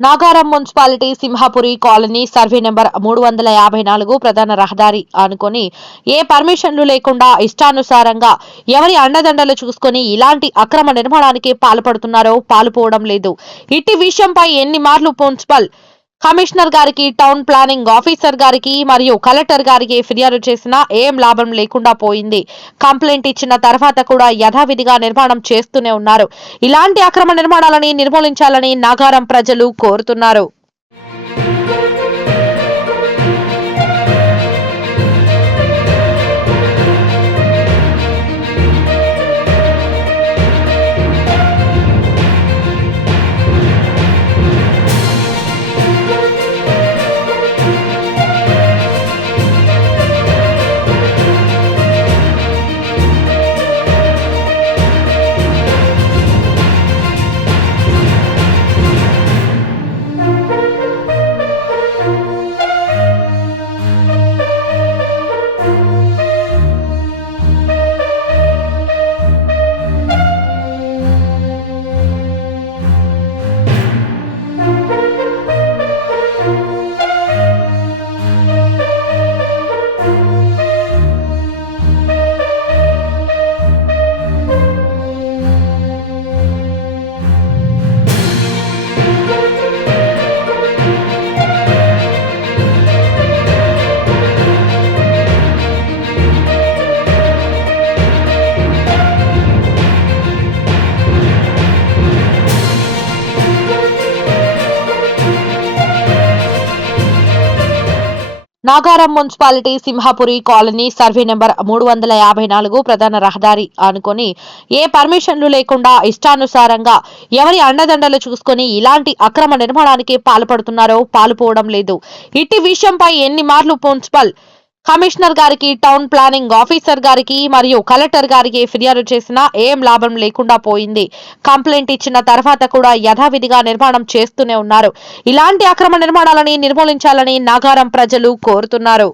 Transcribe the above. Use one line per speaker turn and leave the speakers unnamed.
Nagaram municipality Simhapuri colony survey number మూడు వందల యాభై నాలుగు ప్రధాన రహదారి అనుకొని ఏ పర్మిషన్లు లేకుండా ఇష్టానుసారంగా ఎవరి అండదండలు చూసుకొని ఇలాంటి అక్రమ నిర్మాణానికి పాల్పడుతున్నారో పాల్పోవడం లేదు. ఇట్టి విషయంపై ఎన్ని మార్లు మున్సిపల్ కమిషనర్ గారికి టౌన్ ప్లానింగ్ ఆఫీసర్ గారికి మరియు కలెక్టర్ గారికి ఫిర్యాదు చేసినా ఏం లాభం లేకుండా పోయింది. కంప్లైంట్ ఇచ్చిన తర్వాత కూడా యథావిధిగా నిర్మాణం చేస్తూనే ఉన్నారు. ఇలాంటి అక్రమ నిర్మాణాలని నిర్మూలించాలని నాగారం ప్రజలు కోరుతున్నారు. Nagaram municipality Simhapuri colony survey number మూడు వందల యాభై నాలుగు ప్రధాన రహదారి అనుకొని ఏ పర్మిషన్లు లేకుండా ఇష్టానుసారంగా ఎవరి అండదండలు చూసుకొని ఇలాంటి అక్రమ నిర్మాణానికి పాల్పడుతున్నారో పాల్పోవడం లేదు. ఇట్టి విషయంపై ఎన్ని మార్లు మున్సిపల్ కమిషనర్ గారికి టౌన్ ప్లానింగ్ ఆఫీసర్ గారికి మరియు కలెక్టర్ గారికి ఫిర్యాదు చేసినా ఏం లాభం లేకుండా పోయింది. కంప్లైంట్ ఇచ్చిన తర్వాత కూడా యథావిధిగా నిర్మాణం చేస్తూనే ఉన్నారు. ఇలాంటి అక్రమ నిర్మాణాలని నిర్మూలించాలని నాగారం ప్రజలు కోరుతున్నారు.